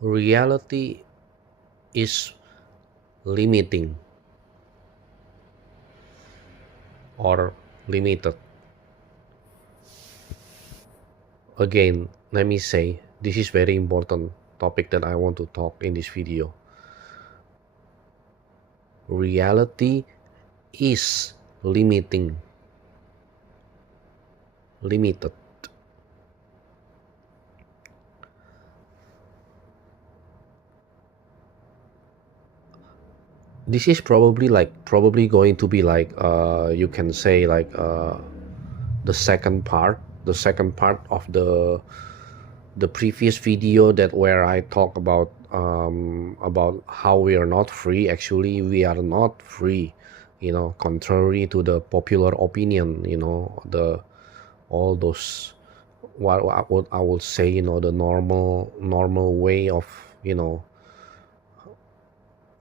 Reality is limiting or limited. Again, let me say this is very important topic that I want to talk in this video. Reality is limited. This is probably going to be like you can say like the second part of the previous video that where I talk about how we are not free. Actually, we are not free, contrary to the popular opinion, the all those what I would say, the normal way of,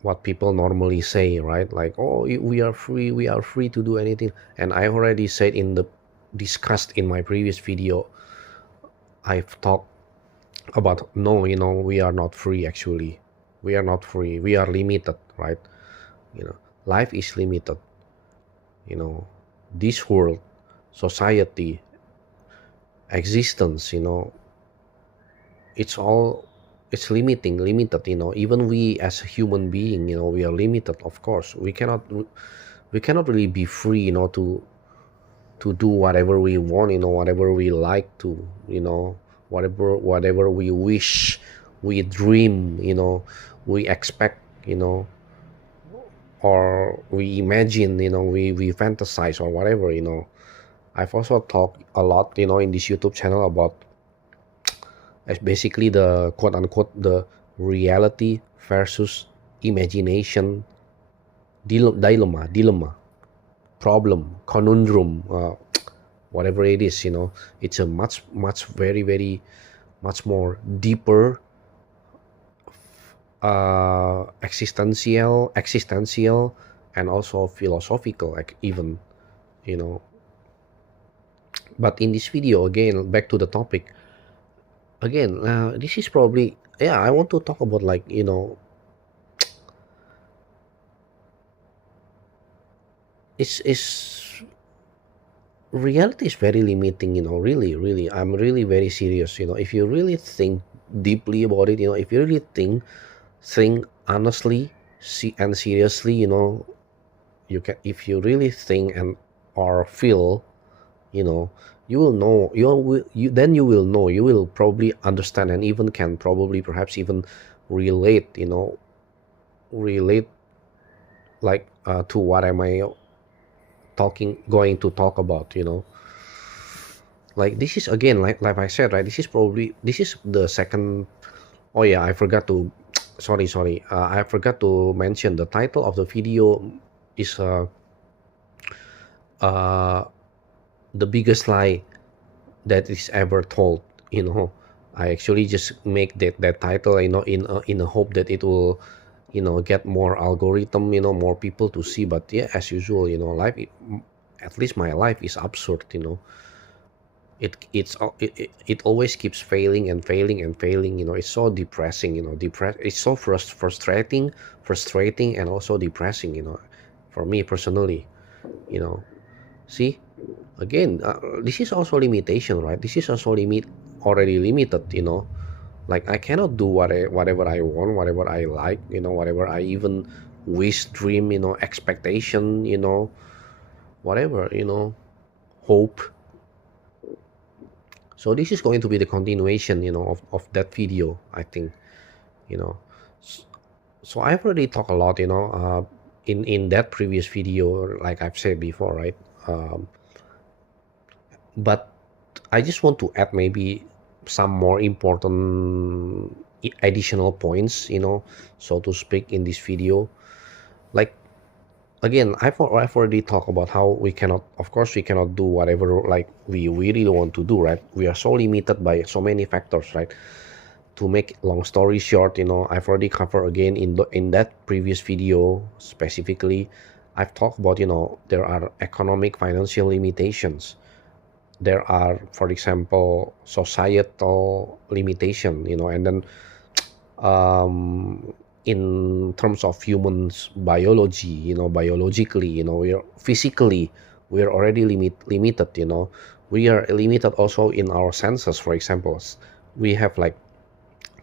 what people normally say, right? Like, oh, we are free to do anything. And I already said discussed in my previous video, I've talked about, no, we are not free. Actually, we are not free, we are limited, right? you know Life is limited. This world, society, existence, it's limited. Even we as a human being, we are limited. Of course, we cannot really be free, to do whatever we want, whatever we like to, whatever we wish, we dream, we expect, or we imagine, we fantasize or whatever. I've also talked a lot, in this YouTube channel about basically the quote unquote the reality versus imagination dilemma, problem, conundrum, whatever it is. It's a much very very much more deeper, existential and also philosophical, like, even, you know but in this video, again, back to the topic. Again, this is probably, yeah, I want to talk about, like, it's reality is very limiting. Really, I'm really very serious. If you really think deeply about it, if you really think honestly, and seriously, you can, if you really think and or feel, you know you will know, you will know, you will probably understand, and even can probably perhaps even relate, relate, like, to what am I going to talk about. Like, this is, again, like I said, right? This is the second. Oh yeah, I forgot to sorry, I forgot to mention the title of the video is uh the biggest lie that is ever told. I actually just make that title, in a hope that it will, get more algorithm, more people to see. But yeah, as usual, at least my life is absurd. It always keeps failing and failing and failing. It's so depressing. It's so frustrating and also depressing, for me personally. you know See, again, this is also limitation, right? This is also already limited. Like, I cannot do whatever I want, whatever I like, whatever I even wish, dream, expectation, whatever, hope. So this is going to be the continuation, of that video, I think. you know S- so I've already talked a lot, in that previous video, like I've said before, right? But I just want to add maybe some more important additional points, so to speak, in this video. Like, again, I've already talked about how we cannot, of course, we cannot do whatever, like, we really want to do, right? We are so limited by so many factors, right? To make long story short, I've already covered, again, in that previous video specifically. I've talked about, there are economic, financial limitations. There are, for example, societal limitation, and then In terms of humans biology, biologically, we're physically, we're already limited. We are limited also in our senses. For example, we have like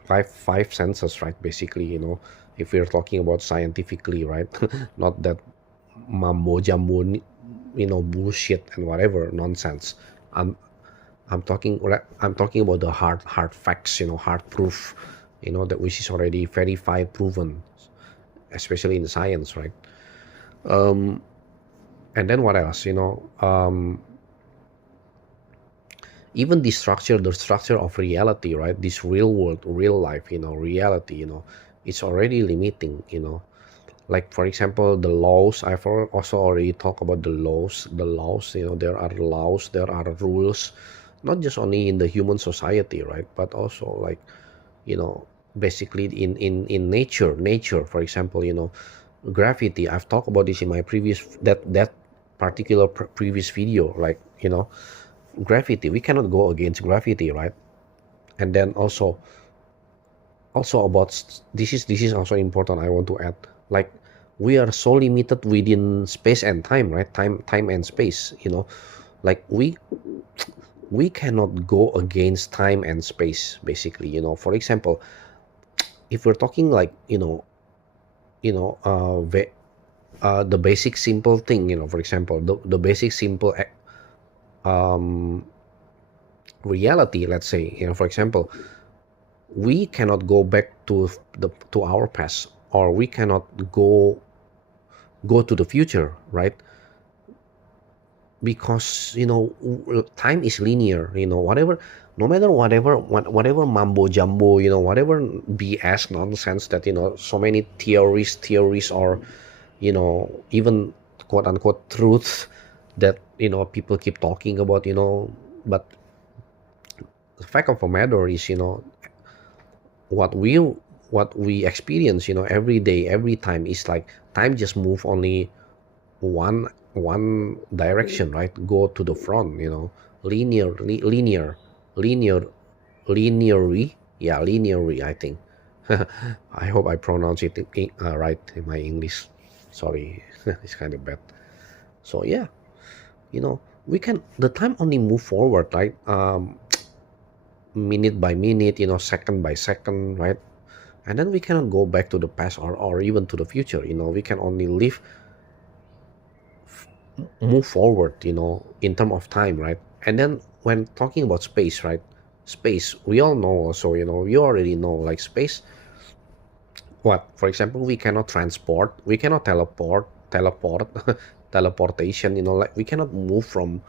five senses, right? Basically, if we're talking about scientifically, right? Not that mambo jumbo, bullshit and whatever nonsense. I'm I'm talking about the hard facts, hard proof, that which is already verified, proven, especially in science, right? Um, and then what else? Even the structure of reality, right? This real world, real life, reality, it's already limiting. Like for example, the laws. I've also already talked about the laws. There are laws, there are rules, not just only in the human society, right? But also like, you know basically in nature, for example, gravity. I've talked about this in my that particular previous video, like, gravity. We cannot go against gravity, right? And then also about this is also important, I want to add. Like, we are so limited within space and time, right? Time and space, like we cannot go against time and space, basically. For example, if we're talking like, the basic simple thing, for example, the basic simple um reality, let's say, for example, we cannot go back to our past, or we cannot go to the future, right? Because time is linear. Whatever, no matter whatever mambo jumbo, whatever BS nonsense that, so many theories, or even quote unquote truth that, people keep talking about, but the fact of the matter is, what we what we experience, every day, every time, is like time just move only one direction, right? Go to the front, linear linearly, yeah, linearly, I think. I hope I pronounce it right in my English. Sorry, it's kind of bad. So yeah, we can the time only move forward, right? Minute by minute, second by second, right? And then we cannot go back to the past, or even to the future. We can only move forward, in terms of time, right? And then when talking about space, right? Space, we all know also, you already know, like space. What, for example, we cannot transport, we cannot teleport teleportation, like we cannot move from,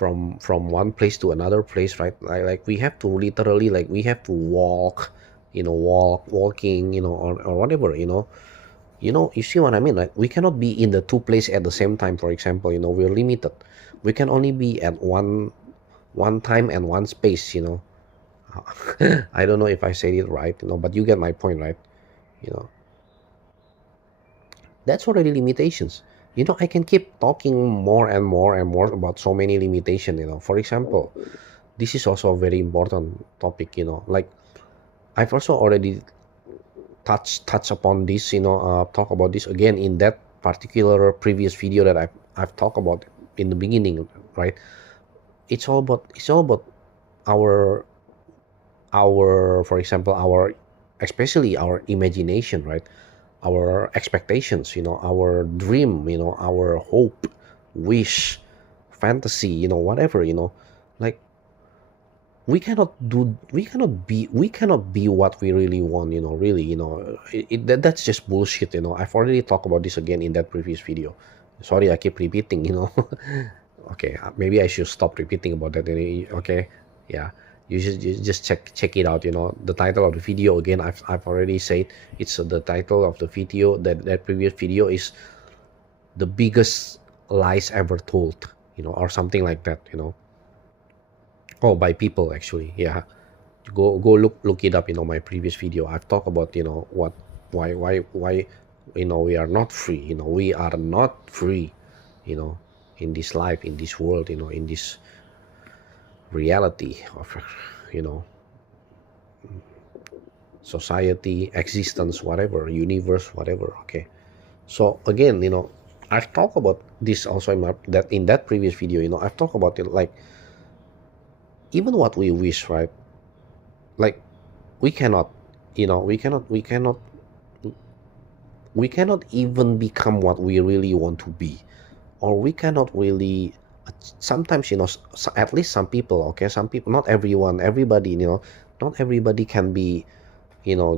from one place to another place, right? Like we have to literally, like we have to walk, walking, or whatever, you see what I mean? Like, we cannot be in the two places at the same time. For example, we're limited. We can only be at one time and one space. I don't know if I said it right, but you get my point, right? You know, that's already limitations. I can keep talking more and more and more about so many limitations. For example, this is also a very important topic. Like, I've also already touch upon this, talk about this again in that particular previous video that I've talked about in the beginning, right? It's all about our for example, our, especially our imagination, right? Our expectations, our dream, our hope, wish, fantasy, whatever, like, we cannot be what we really want, really, that's just bullshit. I've already talked about this again in that previous video. Sorry, I keep repeating. Okay, maybe I should stop repeating about that. Okay, yeah, you just check it out. The title of the video, again, I've already said. It's the title of the video, that previous video is the biggest lies ever told, or something like that. Oh, by people, actually. Yeah, go look it up. My previous video, I've talked about, what, why, we are not free. We are not free, you know in this life, in this world, in this reality of, you know society, existence, whatever, universe, whatever. Okay. So again, I've talked about this also in that previous video. I've talked about it, like even what we wish, right? Like we cannot, we cannot even become what we really want to be, or we cannot really. Sometimes, at least some people, okay, some people, not everyone, everybody, not everybody can be,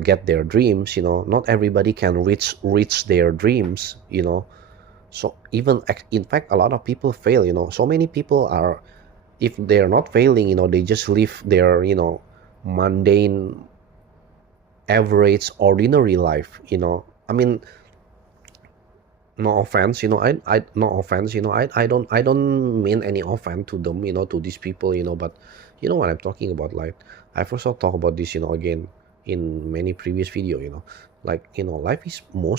get their dreams. Not everybody can reach their dreams. So even in fact, a lot of people fail. So many people are, if they're not failing, they just live their, mundane, average, ordinary life. I mean, no offense, I no offense, I don't mean any offense to them, to these people, but you know what I'm talking about. Like, I've also talked about this, again, in many previous video. Like, life is for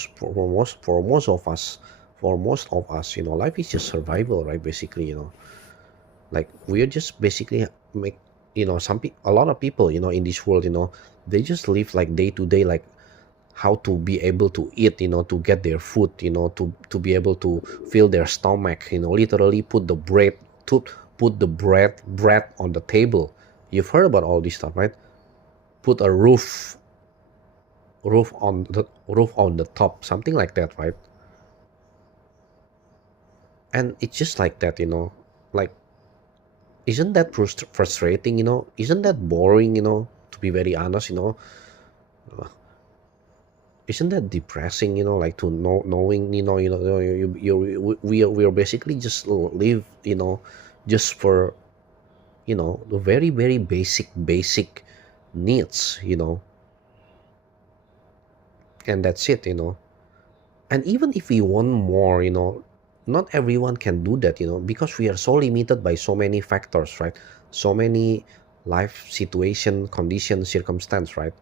most of us, life is just survival, right? Basically, like we're just basically make, a lot of people, in this world, they just live like day to day, like how to be able to eat, to get their food, to be able to fill their stomach, literally put the bread on the table. You've heard about all this stuff, right? Put a roof on the top, something like that, right? And it's just like that, like, isn't that frustrating, isn't that boring, to be very honest, isn't that depressing, like to knowing, we are basically just live, just for, the very very basic needs, and that's it. And even if we want more, not everyone can do that, because we are so limited by so many factors, right? So many life situation, condition, circumstance, right?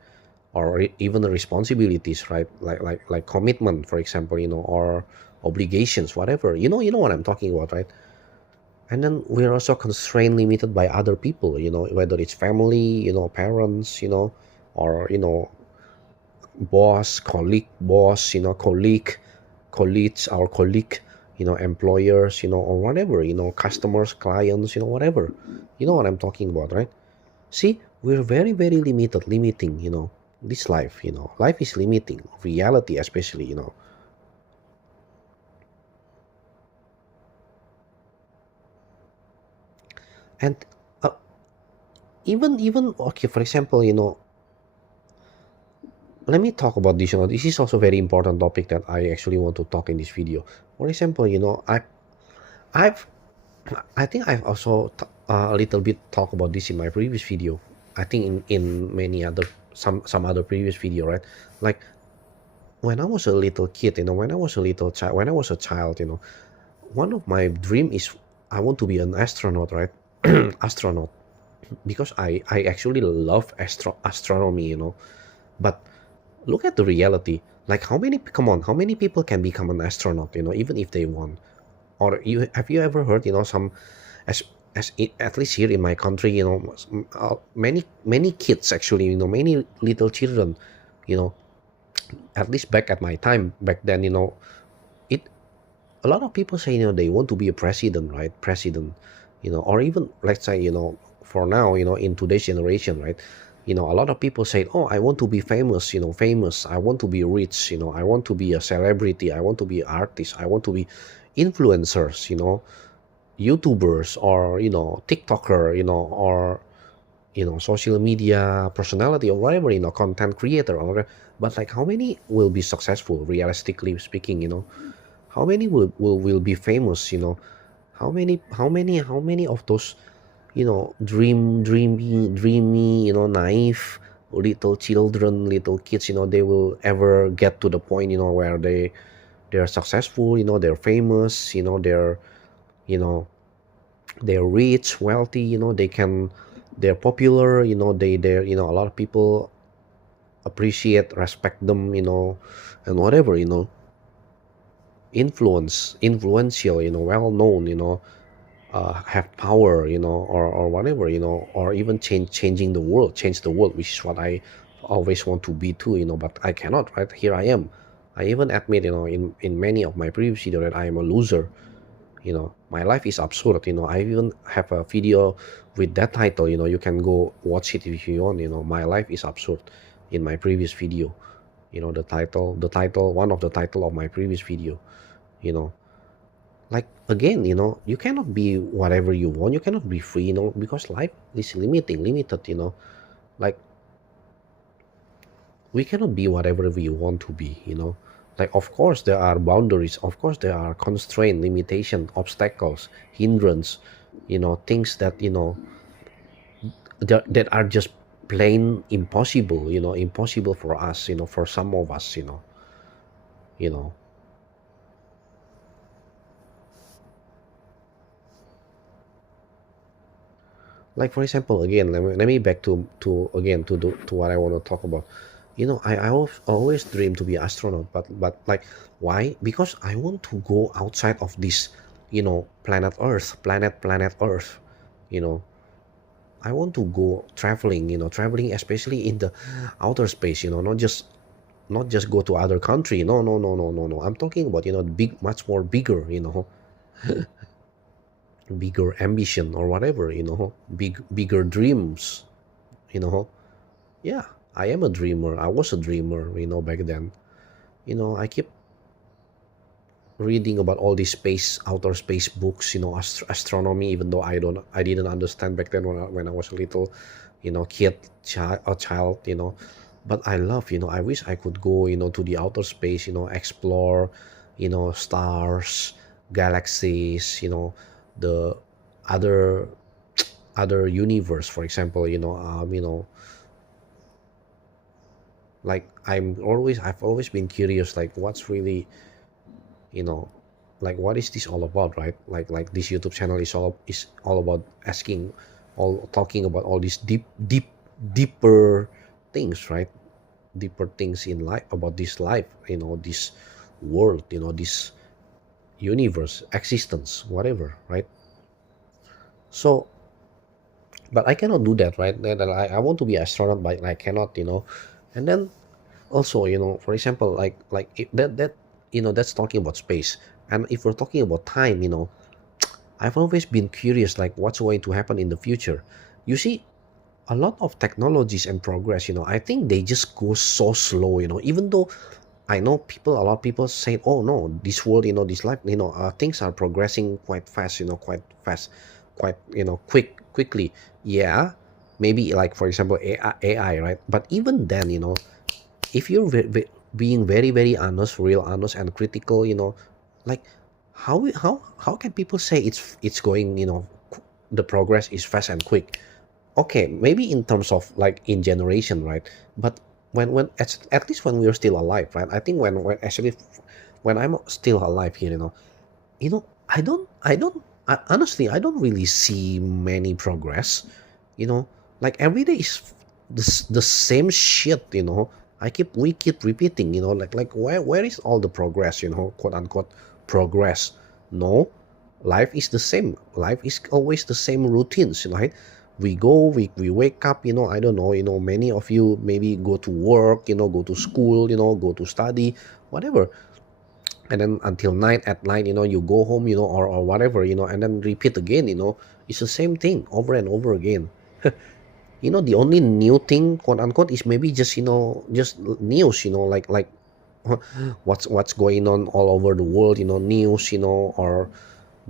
Or even the responsibilities, right? Like commitment, for example, or obligations, whatever, you know what I'm talking about, right? And then we're also constrained, limited by other people, whether it's family, parents, or boss, colleagues, our colleague, employers, or whatever, customers, clients, whatever. You know what I'm talking about, right? See, we're very very limiting, this life. Life is limiting, reality especially, and uh, even okay, for example, let me talk about this. This is also very important topic that I actually want to talk in this video. For example, I've I think I've also a little bit talk about this in my previous video. I think in many other, some other previous video, right? Like when I was a little kid, when I was a little child, when I was a child, one of my dream is I want to be an astronaut, right? Astronaut, because I actually love astronomy, but look at the reality. Like, how many people can become an astronaut, even if they want? Or have you ever heard, some, as at least here in my country, many kids actually, many little children, you know at least back at my time, back then, it a lot of people say, they want to be a president, right? President, or even, let's say, for now, in today's generation, right? A lot of people say, oh, I want to be famous, famous, I want to be rich, I want to be a celebrity, I want to be artist, I want to be influencers, YouTubers, or TikToker, or social media personality, or whatever, content creator, or whatever. But like, how many will be successful, realistically speaking? How many will be famous? How many of those, dreamy, naive little children, little kids, they will ever get to the point, where they're successful, they're famous, you know they're rich, wealthy, they're popular, they're, a lot of people appreciate, respect them, and whatever, influential, well known, have power, or whatever, or even change the world, which is what I always want to be too, but I cannot, right? Here I am. I even admit, in many of my previous video that I am a loser. My life is absurd. I even have a video with that title. You can go watch it if you want. My life is absurd in my previous video. The title, one of the title of my previous video. You know, like again, you cannot be whatever you want. You cannot be free, because life is limited. Like we cannot be whatever we want to be. Like of course there are boundaries. Of course there are constraint, limitation, obstacles, hindrance. Things that that are just plain impossible. Impossible for us. For some of us. You know like for example, again, let me back to again to what I want to talk about. I always dream to be astronaut, but like why? Because I want to go outside of this, planet Earth. you know I want to go traveling, traveling especially in the outer space, not just go to other country. No, no, no, no, no, no, I'm talking about, big, much more bigger, bigger ambition or whatever, bigger dreams, you know yeah, I am a dreamer. I was a dreamer, back then. I keep reading about all these outer space books, astronomy, even though I didn't understand back then when I was a little, kid, child. But I love, I wish I could go, to the outer space, explore, stars, galaxies, the other other universe, for example. Like I've always been curious, like what's really, you know like what is this all about, right? Like this YouTube channel is all about asking, all talking about all these deeper things, right? Deeper things in life, about this life, this world, this universe, existence, whatever, right? So, but I cannot do that, right? That I want to be astronaut, but I cannot, and then also, for example, like if that that's talking about space. And if we're talking about time, I've always been curious, like what's going to happen in the future. You see, a lot of technologies and progress, I think they just go so slow. Even though I know a lot of people say, oh no, this world, this life, things are progressing quite fast, quite fast, quite, quickly. Yeah, maybe like for example AI, right? But even then, if you're being very, very honest, real honest and critical, like how can people say it's going, the progress is fast and quick? Okay, maybe in terms of like in generation, right? But when at least when we're still alive, right? I think when actually when I'm still alive here, honestly, I don't really see many progress. you know like every day is the same shit. We keep repeating, like where is all the progress, quote unquote progress? No, life is the same. Life is always the same routines, right? We wake up, I don't know, many of you maybe go to work, go to school, go to study, whatever. And then until night, at night, you go home, or whatever, and then repeat again. It's the same thing over and over again. The only new thing, quote unquote, is maybe just, just news, like what's going on all over the world, news, or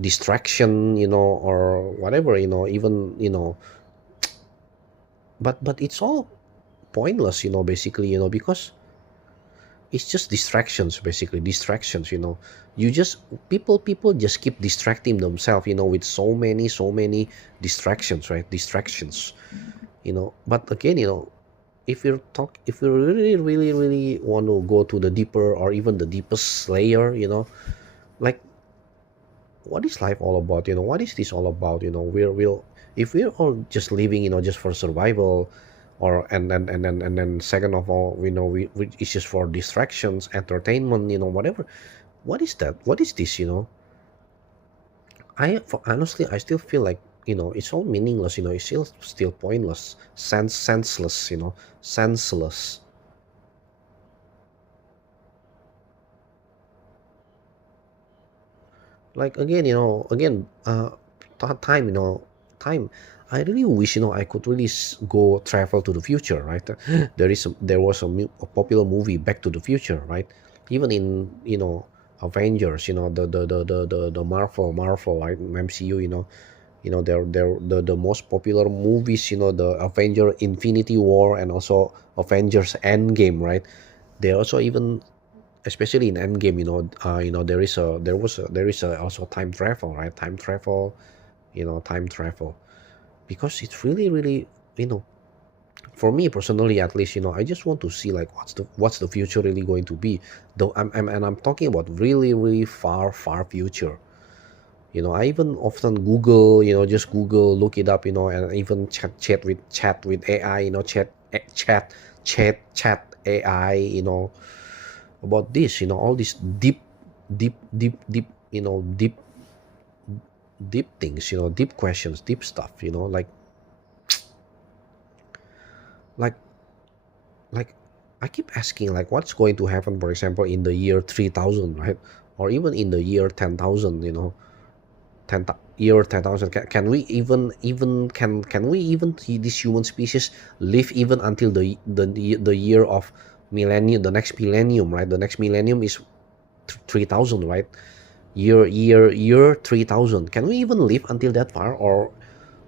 distraction, or whatever, even, but it's all pointless, basically, because it's just distractions, basically distractions. You just people just keep distracting themselves, with so many distractions, right? Distractions. But again, if you really, really, really want to go to the deeper or even the deepest layer, like what is life all about? What is this all about? We'll if we're all just living, just for survival, or and then second of all, it's just for distractions, entertainment, whatever. What is that? What is this? Honestly, I still feel like, it's all meaningless, it's still pointless, senseless, senseless. Like again, time, time. I really wish, I could really go travel to the future, right? There was a popular movie, Back to the Future, right? Even in, Avengers, the Marvel, right? MCU, the most popular movies, the Avenger Infinity War, and also Avengers Endgame, right? They also even, especially in Endgame, there is also time travel, right? Time travel, time travel, because it's really, really, you know for me personally, at least, I just want to see, like, what's the future really going to be. Though I'm talking about really, really far, far future. I even often Google, just Google, look it up, and even chat with AI, chat AI, about this, all these deep, deep things, deep questions, deep stuff, like like I keep asking, like, what's going to happen, for example, in the year 3000, right? Or even in the year 10,000, 10,000. Can we can we even see this human species live even until the year of millennium, the next millennium, right? The next millennium is 3000, right? Year 3000. Can we even live until that far, or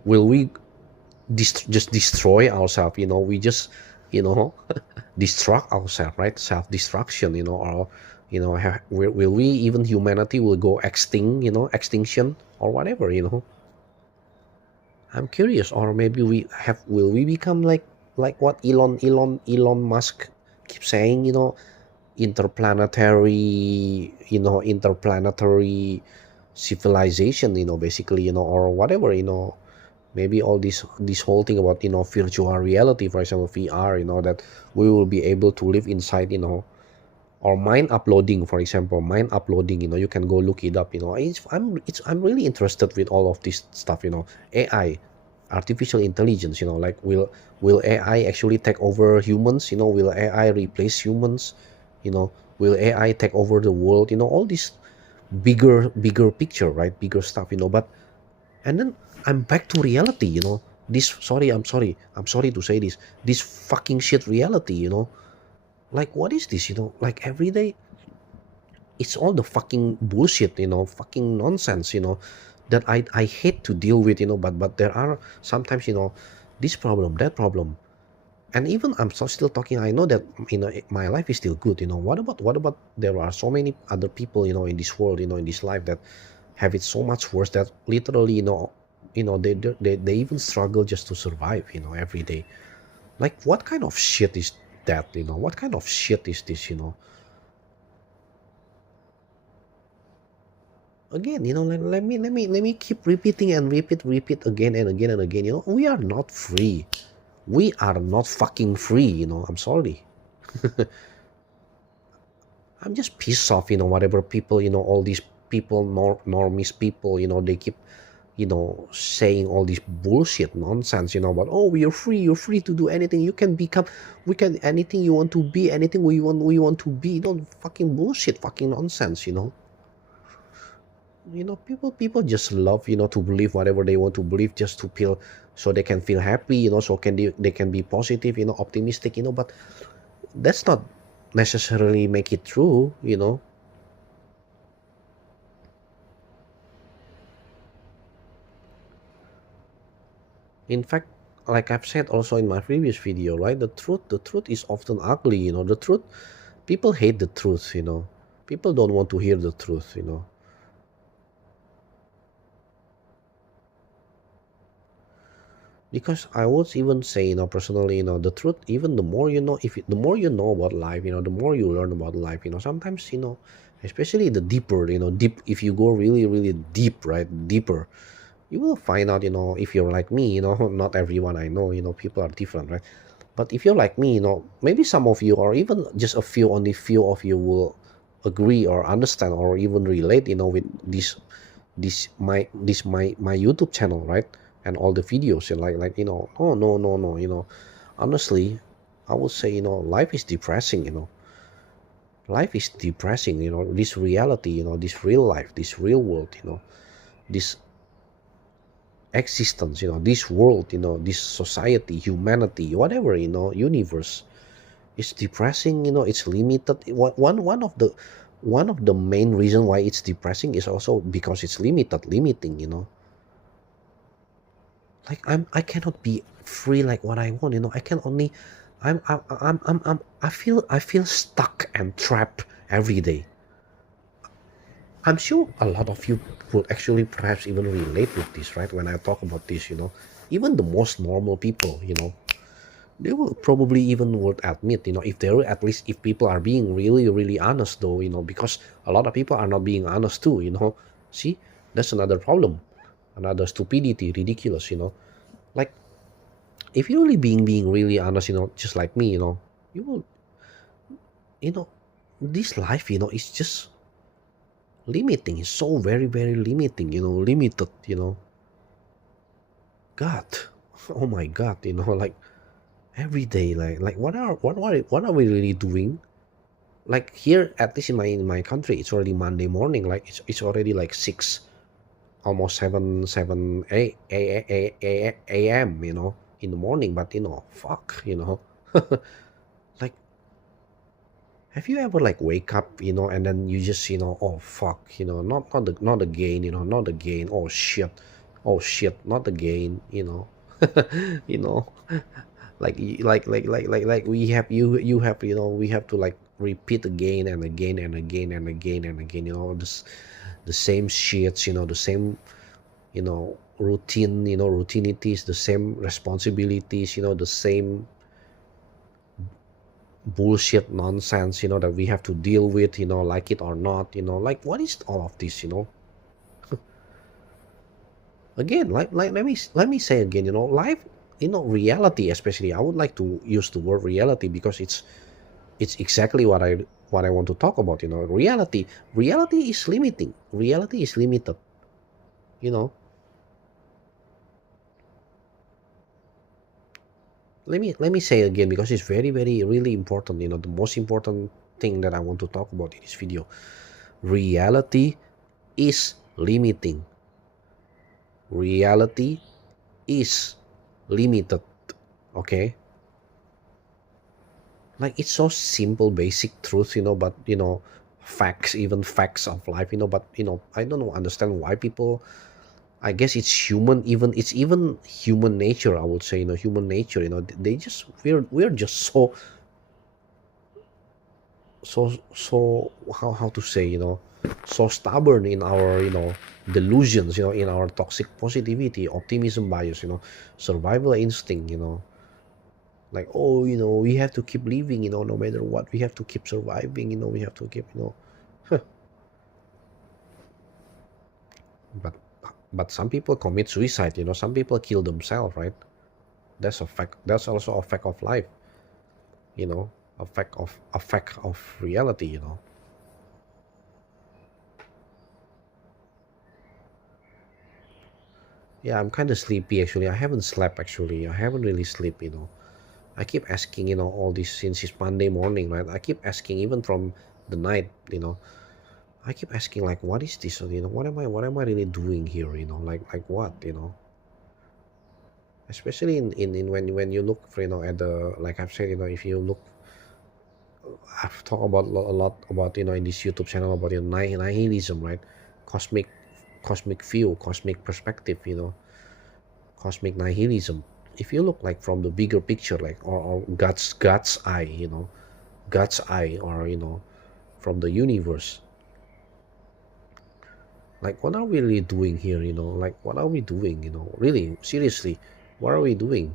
will we just destroy ourselves? We just, you know destruct ourselves, right? Self-destruction, or will we, even humanity will go extinct, extinction, or whatever. I'm curious. Or maybe will we become like what Elon Musk keeps saying, interplanetary, interplanetary civilization, basically, or whatever, maybe all this whole thing about, virtual reality, for example, VR, that we will be able to live inside, or mind uploading, for example, mind uploading, you can go look it up. I'm really interested with all of this stuff. AI, artificial intelligence, like, will AI actually take over humans? Will AI replace humans? Will AI take over the world? All this bigger picture, right? Bigger stuff, but and then I'm back to reality. This sorry I'm sorry to say this fucking shit reality. Like, what is this? Like, every day it's all the fucking bullshit, fucking nonsense, that I hate to deal with. But there are sometimes, this problem, that problem. And even I'm still talking, I know that, my life is still good. What about there are so many other people, in this world, in this life, that have it so much worse, that literally, they even struggle just to survive, every day. Like, what kind of shit is that? What kind of shit is this? Again, like, let me keep repeating and repeat again and again and again. We are not free. We are not fucking free. I'm sorry. I'm just pissed off. Whatever people, all these people, normies people, they keep, saying all this bullshit nonsense, about, oh, you're free to do anything. You can become, we can, anything you want to be, anything we want to be. Fucking bullshit, fucking nonsense. People just love, to believe whatever they want to believe, just to feel, so they can feel happy, so they can be positive, optimistic, but that's not necessarily make it true. In fact, like I've said also in my previous video, right? The truth is often ugly. The truth, people hate the truth. People don't want to hear the truth. Because I would even say, personally, the truth, even the more you know, the more you know about life, the more you learn about life. Sometimes, especially the deeper, deep, if you go really, really deep, right, deeper, you will find out, if you're like me, not everyone I know, people are different, right? But if you're like me, maybe some of you, or even just only few of you, will agree or understand or even relate, with this my YouTube channel, right? and all the videos, and no, no, no, no, honestly, I would say, life is depressing. Life is depressing. This reality, this real life, this real world, this existence, this world, this society, humanity, whatever, universe is depressing. It's limited. One of the main reason why it's depressing is also because it's limiting. Like I cannot be free like what I want. I can only, I feel stuck and trapped every day. I'm sure a lot of you would actually perhaps even relate with this, right? When I talk about this, even the most normal people, they will probably even would admit, if they're, at least if people are being really, really honest though, because a lot of people are not being honest too. See, that's another problem, another stupidity, ridiculous, like, if you're really being really honest, just like me, you will, you know this life, is just limiting. It's so very, very limiting, limited, god. Oh my god, like, every day, like what are we really doing? Like, here, at least in my country, it's already Monday morning. Like, it's already like 6, almost 7 a.m., in the morning. But fuck, like, have you ever like wake up, and then you just, oh fuck, not again, not again, oh shit, oh shit, not again, you know like we have, we have to like repeat again and again and again and again and again, this, the same shits, the same, routine, routinities, the same responsibilities, the same bullshit nonsense, that we have to deal with, like it or not, like, what is all of this, again, like let me say again, life, reality, especially, I would like to use the word reality, because it's exactly what I want to talk about. Reality is limiting. Reality is limited. You know. Let me say again, because it's very, very, really important. The most important thing that I want to talk about in this video. Reality is limiting. Reality is limited. Okay. Like, it's so simple, basic truth, but facts, even facts of life, but I don't know, understand why people, I guess it's human, even human nature, I would say, human nature, they just, we're just so, how to say, so stubborn in our, delusions, in our toxic positivity, optimism bias, survival instinct, like, oh, we have to keep living, no matter what, we have to keep surviving, we have to keep, but some people commit suicide, some people kill themselves, right? That's a fact. That's also a fact of life, you know a fact of reality, yeah, I'm kind of sleepy, actually. I haven't slept, actually. I haven't really slept, I keep asking, all this, since it's Monday morning, right? I keep asking, even from the night, I keep asking, like, what is this? What am I really doing here? Like what? Especially in when you look for, at the, like I've said, if you look, I've talked about a lot about, in this YouTube channel about, nihilism, right? Cosmic, cosmic view, cosmic perspective, cosmic nihilism. If you look like from the bigger picture, like, or God's eye, God's eye, or from the universe, like, what are we really doing here? Like, what are we doing? Really, seriously, what are we doing?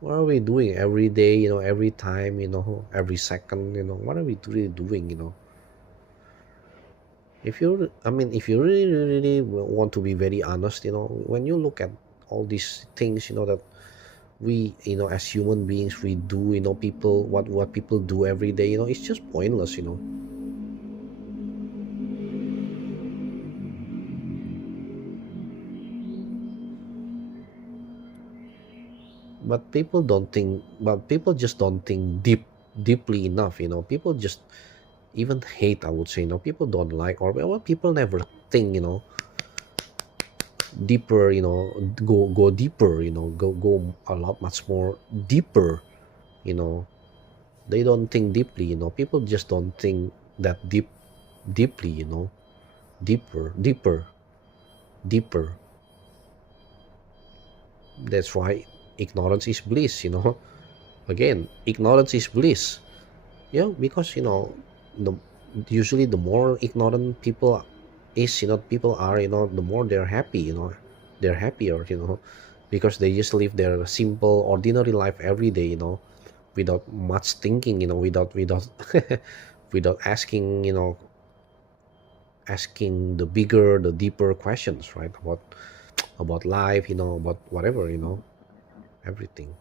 What are we doing every day? Every time, every second. What are we really doing? If you really, really want to be very honest, when you look at all these things, that we, as human beings, we do, people, what people do every day, it's just pointless. but people just don't think deeply enough, people just even hate, I would say, people don't like, or well, people never think, deeper, go deeper, go a lot much more deeper, you know they don't think deeply, people just don't think that deeply, deeper, deeper. That's why ignorance is bliss, again, ignorance is bliss. Yeah, because the usually the more ignorant people is, people are, the more they're happy, they're happier, because they just live their simple ordinary life every day, without much thinking, without without asking, asking the bigger, the deeper questions, right, about life, about whatever, everything.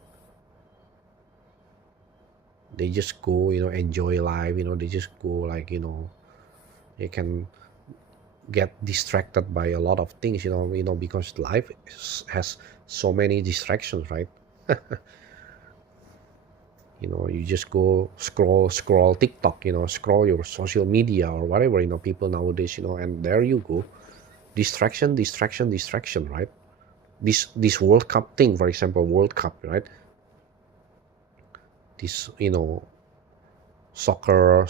They just go, enjoy life, they just go, like, they can get distracted by a lot of things, because life has so many distractions, right? You just go scroll TikTok, scroll your social media or whatever, people nowadays, and there you go, distraction, distraction, distraction, right? This World Cup thing, for example, World Cup, right? This, soccer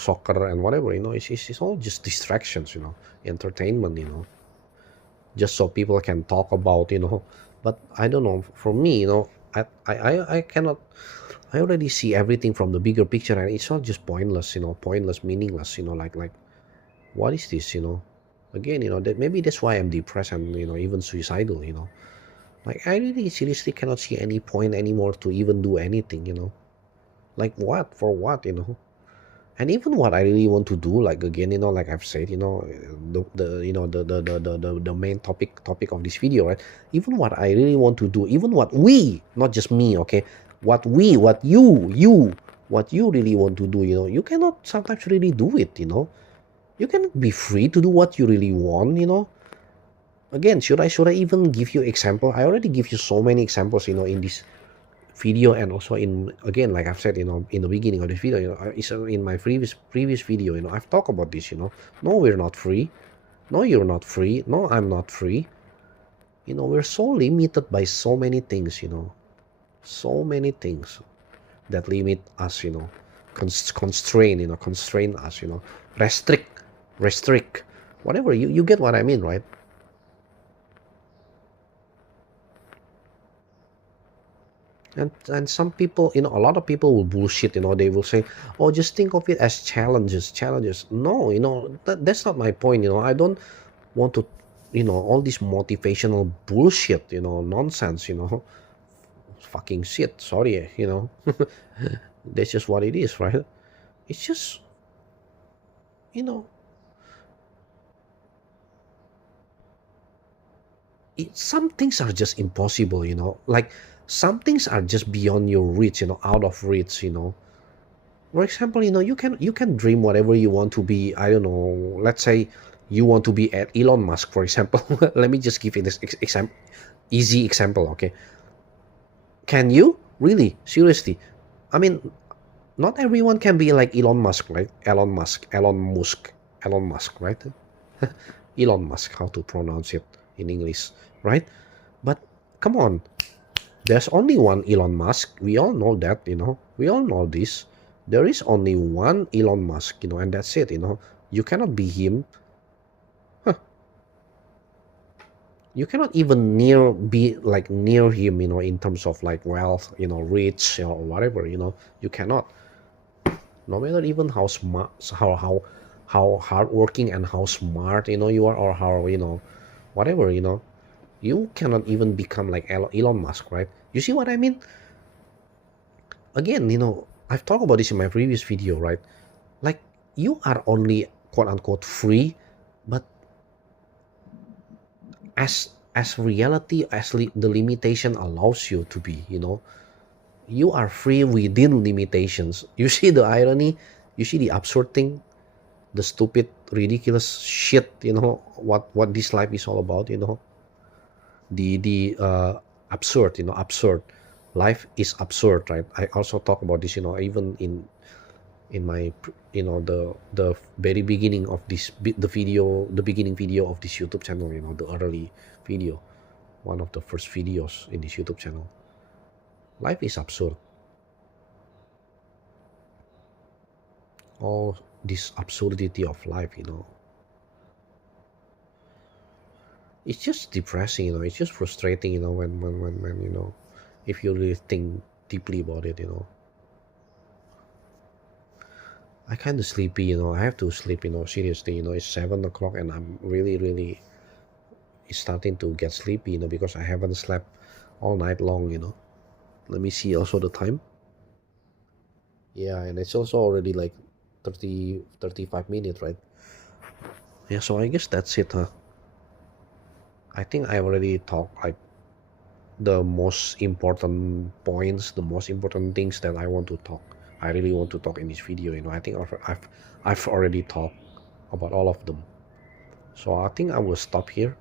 and whatever, it's all just distractions, entertainment, just so people can talk about, but I don't know, for me, I cannot, I already see everything from the bigger picture, and it's all just pointless, pointless, meaningless, like what is this, again, that maybe that's why I'm depressed and, even suicidal, like I really seriously cannot see any point anymore to even do anything, like what, for what, and even what I really want to do, like again, like I've said, the the main topic of this video, right? Even what I really want to do, even what we, not just me, okay, what you really want to do, you cannot sometimes really do it, you can be free to do what you really want, again, should I even give you example? I already give you so many examples, in this video, and also in, again, like I've said, in the beginning of this video, it's in my previous video, I've talked about this, no, we're not free, no, you're not free, no, I'm not free, we're so limited by so many things, so many things that limit us, constrain, constrain us, restrict, whatever, you get what I mean, right? And some people, a lot of people will bullshit, they will say, oh, just think of it as challenges. No, that's not my point, I don't want to, all this motivational bullshit, nonsense, fucking shit, sorry, that's just what it is, right? It's just, you know some things are just impossible, like some things are just beyond your reach, out of reach, for example, you can dream whatever you want to be. I don't know, let's say you want to be at Elon Musk, for example. Let me just give you this example, easy example, okay? Can you really, seriously? I mean, not everyone can be like Elon Musk, right? Elon Musk, right? Elon Musk, how to pronounce it in English, right? But come on, there's only one Elon Musk. We all know that, we all know this. There is only one Elon Musk, and that's it, you cannot be him. Huh. You cannot even be like near him, in terms of like wealth, rich, or whatever, you cannot. No matter even how smart, how hardworking and how smart, you are, or how, whatever, you cannot even become like Elon Musk, right? You see what I mean? Again, I've talked about this in my previous video, right? Like, you are only quote unquote free, but as reality, the limitation allows you to be, you are free within limitations. You see the irony? You see the absurd thing? The stupid, ridiculous shit, what this life is all about, the absurd, absurd. Life is absurd, right? I also talk about this, even in my, the very beginning of the video, the beginning video of this YouTube channel, the early video, one of the first videos in this YouTube channel. Life is absurd. All this absurdity of life, it's just depressing, it's just frustrating, when if you really think deeply about it, I kind of sleepy, I have to sleep, seriously, it's 7 o'clock and I'm really, really starting to get sleepy, because I haven't slept all night long, Let me see also the time. Yeah, and it's also already like 35 minutes, right? Yeah, so I guess that's it, huh? I think I already talked like the most important points, the most important things that I want to talk. I really want to talk in this video, I think I've already talked about all of them. So I think I will stop here.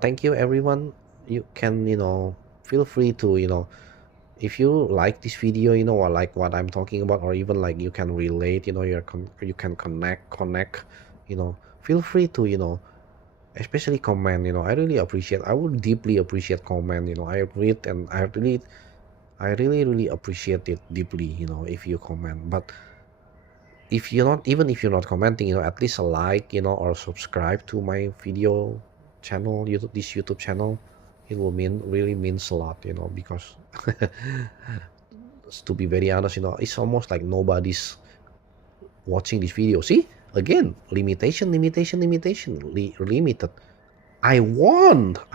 Thank you, everyone. You can, feel free to, if you like this video, or like what I'm talking about, or even like you can relate, you can connect, feel free to, especially comment, I really appreciate, I would deeply appreciate comment, I read and I really appreciate it deeply, if you comment. But if you're not, even if you're not commenting, at least a like, or subscribe to my video channel, this YouTube channel, it will really means a lot, because to be very honest, it's almost like nobody's watching this video. See, again, limited. I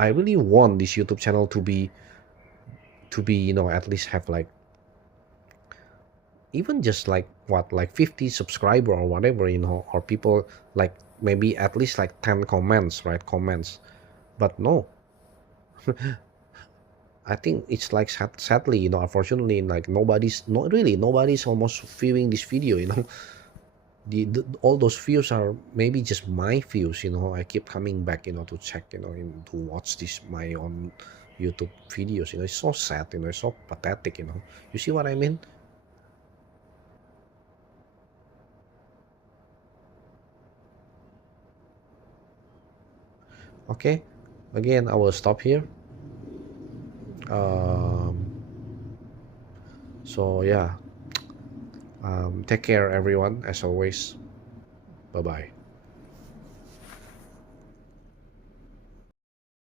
really want this YouTube channel to be, at least have like, even just like what, like 50 subscriber or whatever, or people like maybe at least like 10 comments, right? Comments. But no, I think it's like sadly, unfortunately, like nobody's almost viewing this video, all those views are maybe just my views, I keep coming back, to check, to watch this my own YouTube videos, it's so sad, it's so pathetic, you see what I mean? Okay, again, I will stop here. um so yeah, take care, everyone, as always. Bye bye.